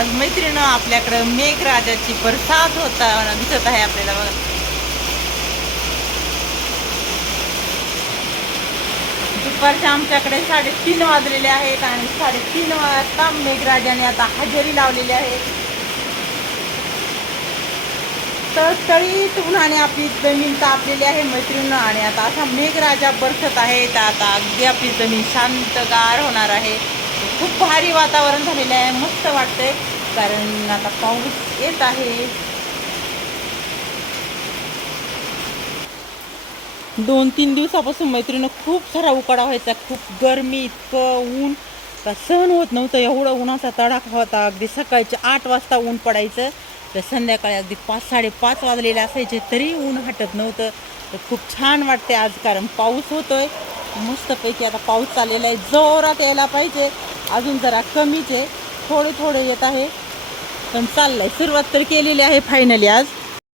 आज मैत्रिणं आपल्याकडं मेघराजाची बरसात होता दिसत आहे आपल्याला बघा. दुपारच्या आमच्याकडे साडेतीन वाजलेले आहेत आणि साडेतीन वाजता मेघराजाने आता हजेरी लावलेली आहे. तळतळीत उन्हाने आपली जमीन तापलेली आहे मैत्रिणी आणि आता असा मेघराजा बरसत आहे तर आता अगदी आपली जमीन शांतगार होणार आहे. खूप भारी वातावरण झालेलं आहे मस्त वाटतंय. कारण आता पाऊस येत आहे. दोन तीन दिवसापासून मैत्रिणी खूप सारा उकाडा व्हायचा. खूप गरमी इतकं ऊन. का सहन होत नव्हतं एवढं उन्हाचा तडाखा होता. अगदी सकाळचे आठ वाजता ऊन पडायचं. तर संध्याकाळी अगदी पाच साडेपाच वाजलेले असायचे तरी ऊन हटत नव्हतं. तर खूप छान वाटते आज कारण पाऊस होतोय. मस्तपैकी आता पाऊस चाललेला आहे. जोरात यायला पाहिजे. अजून जरा कमीच आहे. थोडे थोडे येत आहे. पण चाललंय. सुरुवात तर केलेली आहे फायनली आज.